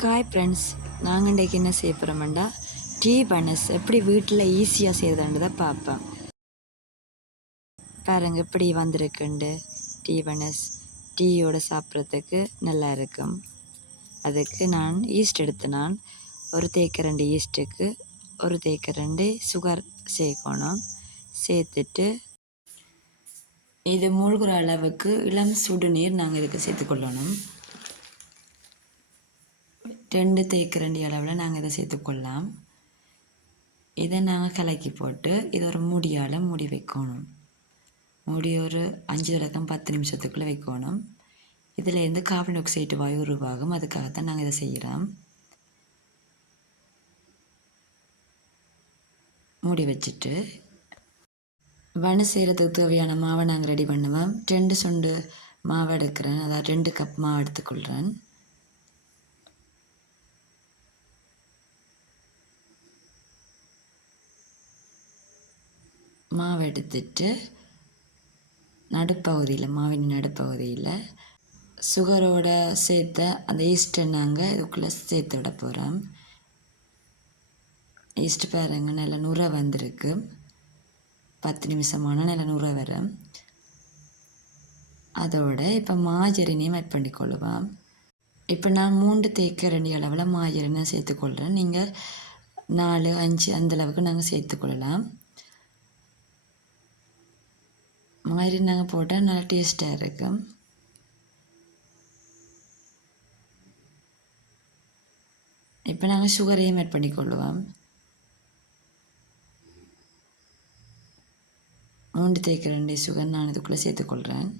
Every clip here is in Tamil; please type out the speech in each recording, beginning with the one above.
ஹாய் ஃப்ரெண்ட்ஸ், நாங்கள் இன்றைக்கி என்ன செய்ய போகிறோம்டா டீ பனஸ் எப்படி வீட்டில் ஈஸியாக செய்கிறதுன்றதை பார்ப்பேன். பாருங்க எப்படி வந்திருக்குண்டு. டீ பனஸ் டீயோடு சாப்பிட்றதுக்கு நல்லா இருக்கும். அதுக்கு நான் ஈஸ்ட் எடுத்து ஒரு தேக்கரண்டி ஈஸ்ட்டுக்கு ஒரு தேக்கரண்டி சுகர் சேர்க்கணும். சேர்த்துட்டு இது மூழ்கிற அளவுக்கு இளம் சுடுநீர் நாங்கள் இதுக்கு சேர்த்துக்கொள்ளணும். 2 தேக்கரண்டி அளவில் நாங்கள் இதை சேர்த்துக்கொள்ளலாம். இதை நாங்கள் கலக்கி போட்டு இதை ஒரு மூடியால் மூடி வைக்கணும். மூடி ஒரு 5 தொடக்கம் 10 நிமிஷத்துக்குள்ளே வைக்கணும். இதிலேருந்து கார்பன் டை ஆக்சைடு வாயு உருவாகும். அதுக்காகத்தான் நாங்கள் இதை செய்கிறோம். மூடி வச்சுட்டு வணு செய்கிறதுக்கு தேவையான மாவை நாங்கள் ரெடி பண்ணுவோம். 2 சுண்டு மாவு எடுக்கிறேன், அதாவது 2 கப் மாவு எடுத்துக்கொள்கிறேன். மாவு எடுத்துட்டு நடுப்பகுதியில் மாவின் நடுப்பகுதியில் சுகரோட சேர்த்த அந்த ஈஸ்ட்டை நாங்கள் இதுக்குள்ளே சேர்த்து விட போகிறோம். ஈஸ்ட் பாருங்க நல்லா நுரை வந்திருக்கு. 10 நிமிஷமான நல்லா நுரை வரும். அதோட இப்போ மாஜரினையும் ஆட் பண்ணிக்கொள்ளுவோம். இப்போ நான் 3 தேக்கரண்டி அளவில் மாஜரினை சேர்த்துக்கொள்கிறேன். நீங்கள் 4, 5 அந்தளவுக்கு நாங்கள் சேர்த்துக்கொள்ளலாம். மாஜரின் நாங்கள் போட்டால் நல்லா டேஸ்ட்டாக இருக்கும். இப்போ நாங்கள் சுகரையும் ஆட் பண்ணிக்கொள்ளுவோம். 3 தேக்கரண்டி சுகர் நான் இதுக்குள்ளே சேர்த்துக்கொள்கிறேன்.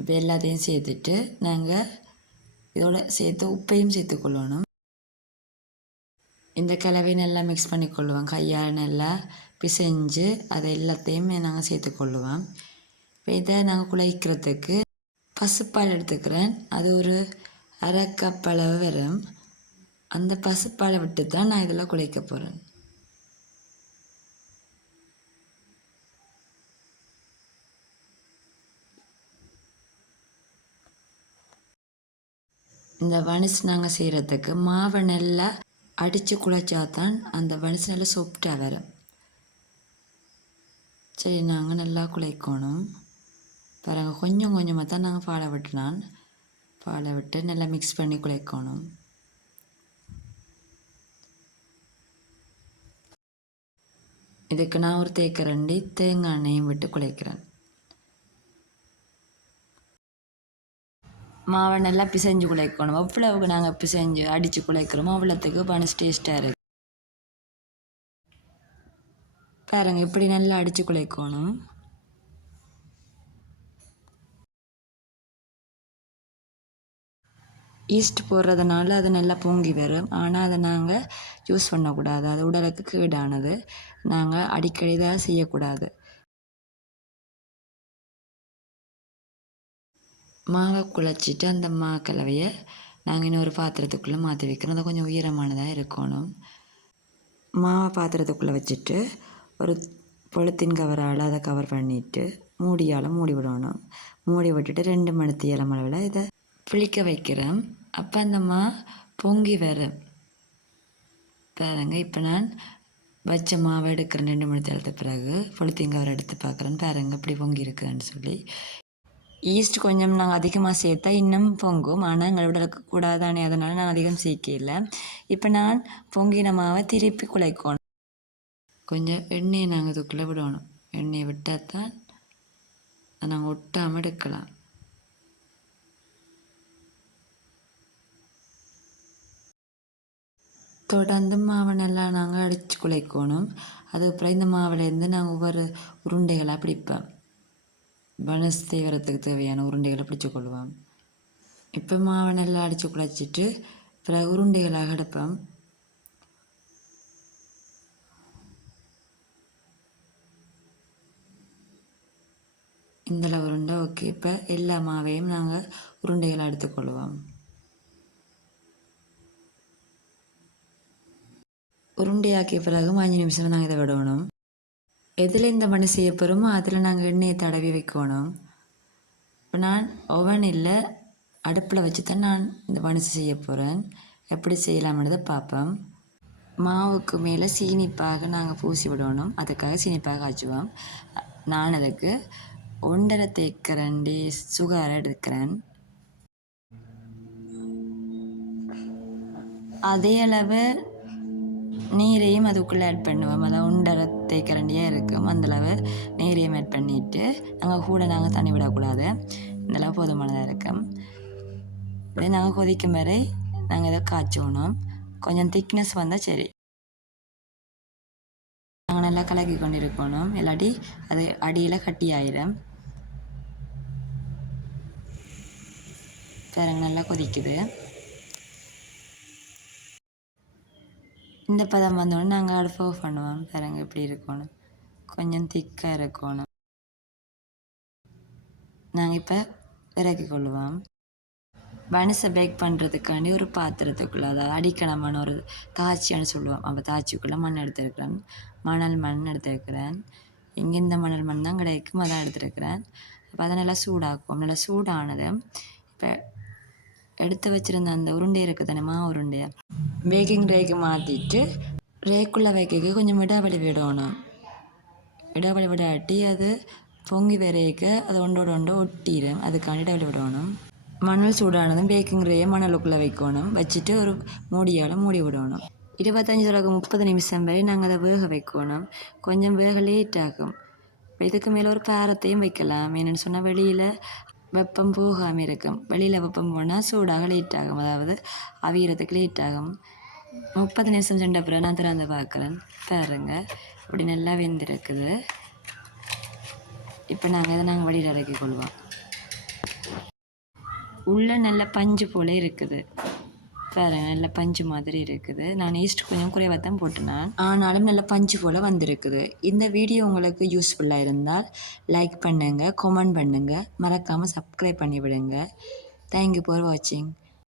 இப்போ எல்லாத்தையும் சேர்த்துட்டு நாங்கள் இதோட சேர்த்து உப்பையும் சேர்த்துக்கொள்ளணும். இந்த கலவை நல்லா மிக்ஸ் பண்ணிக்கொள்ளுவோம். கையால் நல்லா பிசைஞ்சு அதை எல்லாத்தையும் நாங்கள் சேர்த்துக்கொள்ளுவோம். இப்போ இதை நாங்கள் குழைக்கிறதுக்கு பசுப்பால் எடுத்துக்கிறேன். அது ஒரு 1/2 கப் அளவு வரும். அந்த பசுப்பாலை விட்டு தான் நான் இதில் குழைக்க போகிறேன். இந்த வனிஸ் நாங்கள் செய்கிறதுக்கு மாவை நல்லா அடித்து குழைச்சா தான் அந்த வனிஸ் நல்லா சாஃப்டாக வரும். சரி, நாங்கள் நல்லா குழைக்கணும். பிறகு கொஞ்சம் கொஞ்சமாக தான் நாங்கள் பாலை விட்டு நல்லா மிக்ஸ் பண்ணி குழைக்கணும். இதுக்கு நான் ஒரு தேக்கரண்டி தேங்காய் எண்ணெயும் விட்டு குழைக்கிறேன். மாவை நல்லா பிசைஞ்சு குழைக்கணும். எவ்வளவுக்கு நாங்கள் பிசைஞ்சு அடித்து குழைக்கிறோமோ அவ்வளோத்துக்கு பனஸ் டேஸ்ட்டாக இருக்குது. பாருங்க இப்படி நல்லா அடித்து குழைக்கணும். ஈஸ்ட் போடுறதுனால அது நல்லா பொங்கி வரும். ஆனால் அதை நாங்கள் யூஸ் பண்ணக்கூடாது. அது உடலுக்கு கேடானது. நாங்கள் அடிக்கடி தான் செய்யக்கூடாது. மாவை குழைச்சிட்டு அந்த கலவையை நாங்கள் இன்னொரு பாத்திரத்துக்குள்ளே மாற்றி வைக்கிறோம். அது கொஞ்சம் உயரமானதாக இருக்கணும். மாவை பாத்திரத்துக்குள்ளே வச்சுட்டு ஒரு பொலித்தீன் கவரால் அதை கவர் பண்ணிவிட்டு மூடியால் மூடி விடணும். மூடி விட்டுட்டு 2 மணி நேரம் அளவில் இதை புளிக்க வைக்கிறேன். அப்போ அந்த பொங்கி வரும். பாருங்க இப்போ நான் வச்ச மாவை எடுக்கிறேன். 2 மணி நேரத்துக்கு பிறகு பொலித்தீன் கவர் எடுத்து பார்க்குறேன். பாருங்க இப்படி பொங்கி இருக்குதுன்னு சொல்லி. ஈஸ்ட் கொஞ்சம் நாங்கள் அதிகமாக சேர்த்தா இன்னும் பொங்கும். ஆனால் எங்களை விட கூடாதானே, அதனால் நான் அதிகம் சேர்க்கல. இப்போ நான் பொங்கின மாவை திருப்பி குழைக்கணும். கொஞ்சம் எண்ணெயை நாங்கள் இதுக்குள்ளே விடணும். எண்ணெயை விட்டால் தான் நாங்கள் ஒட்டாமல் எடுக்கலாம். தொடர்ந்து மாவை நல்லா நாங்கள் அடித்து குழைக்கணும். அதுக்கப்புறம் இந்த மாவுலேருந்து நாங்கள் ஒவ்வொரு உருண்டைகளாக பிடிப்போம். பனஸ் செய்வதுக்கு தேவையான உருண்டைகளை பிடிச்சி கொள்வோம். இப்போ மாவை நல்லா அடித்து குழைச்சிட்டு பிறகு உருண்டைகளாக எடுப்போம். இந்தளவு உருண்டை ஓகே. இப்போ எல்லா மாவையும் நாங்கள் உருண்டைகளை எடுத்துக்கொள்வோம். உருண்டையாக்கிய பிறகு 5 நிமிஷம் நாங்கள் இதை விடணும். எதில் இந்த மணி செய்ய போகிறோமோ அதில் நாங்கள் எண்ணெயை தடவி வைக்கணும். இப்போ நான் ஓவன் இல்லை, அடுப்பில் வச்சு தான் நான் இந்த பனிசு செய்ய போகிறேன். எப்படி செய்யலாம்ன்றதை பார்ப்போம். மாவுக்கு மேலே சீனிப்பாக நாங்கள் பூசி விடணும். அதுக்காக சீனிப்பாக காய்ச்சுவோம். நான் அதுக்கு 1.5 தேக்கரண்டி சுகர் எடுக்கிறேன். அதே அளவு நீரையும் அதுக்குள்ளே ஆட் பண்ணுவோம். அதான் 1.5 தேக்கரண்டியாக இருக்கும். அந்தளவு நீரையும் ஆட் பண்ணிவிட்டு நாங்கள் தண்ணி விடக்கூடாது. இந்தளவு போதுமானதாக இருக்கும். இதே நாங்கள் கொதிக்கும் வரை நாங்கள் இதை காய்ச்சணும். கொஞ்சம் திக்னஸ் வந்தால் சரி. நாங்கள் நல்லா கலக்கி கொண்டு இருக்கணும், இல்லாட்டி அது அடியில் கட்டி ஆயிடும். பாருங்க நல்லா கொதிக்குது. இந்த பதம் வந்தோடனே நாங்கள் அடுப்பு ஆஃப் பண்ணுவோம். பாருங்க எப்படி இருக்கணும், கொஞ்சம் திக்காக இருக்கணும். நாங்கள் இப்போ இறக்கி கொள்ளுவோம். பனிசை பேக் பண்ணுறதுக்காண்டி ஒரு பாத்திரத்துக்குள்ளே, அதாவது அடிக்கணமான ஒரு தாச்சின்னு சொல்லுவோம். அப்போ தாச்சிக்குள்ளே மண் எடுத்துருக்கிறேன், மண் எடுத்துருக்கிறேன். இங்கே இந்த மண் தான் கிடைக்கும், அதான் எடுத்துருக்கிறேன். அப்போ அதை நல்லா சூடாக்கும். நல்லா சூடானது இப்போ எடுத்து வச்சுருந்த அந்த உருண்டை இருக்குது தானே, உருண்டையை பேக்கிங் ரேக்கு மாற்றிட்டு ரேக்குள்ளே வைக்க கொஞ்சம் இடைவெளி விடணும். இடைவெளி விடாட்டி அது பொங்கி வரைக்க அது ஒன்றோட ஒட்டிடும். அதுக்காண்டி இடைவெளி விடணும். மணல் சூடானதும் பேக்கிங் ரேயை மணலுக்குள்ளே வைக்கணும். வச்சுட்டு ஒரு மூடியால் மூடி விடணும். 25-30 நிமிஷம் வரை நாங்கள் அதை வேக வைக்கணும். கொஞ்சம் வேக லேட் ஆகும். இதுக்கு மேலே ஒரு பாரத்தையும் வைக்கலாம். என்னென்னு சொன்னால் வெளியில் வெப்பம் போகாமல் இருக்கும். வெளியில் வெப்பம் போனால் சூடாக லேட் ஆகும், அதாவது அவியறதுக்கு லேட் ஆகும். 30 நிமிஷம் சென்ற பிறகு நான் திறந்து பார்க்குறேன். பாருங்க இப்படி நல்லா வெந்திருக்குது. இப்போ நாங்கள் வெளியில் இறக்கி கொள்வோம். உள்ளே நல்ல பஞ்சு போல் இருக்குது. பாருங்க நல்ல பஞ்சு மாதிரி இருக்குது. நான் ஈஸ்ட் கொஞ்சம் குறைவாக தான் போட்டுனேன், ஆனாலும் நல்ல பஞ்சு போல் வந்திருக்குது. இந்த வீடியோ உங்களுக்கு யூஸ்ஃபுல்லாக இருந்தால் லைக் பண்ணுங்கள், கமெண்ட் பண்ணுங்கள், மறக்காமல் சப்ஸ்கிரைப் பண்ணி விடுங்க. தேங்க்யூ ஃபார் வாட்சிங்.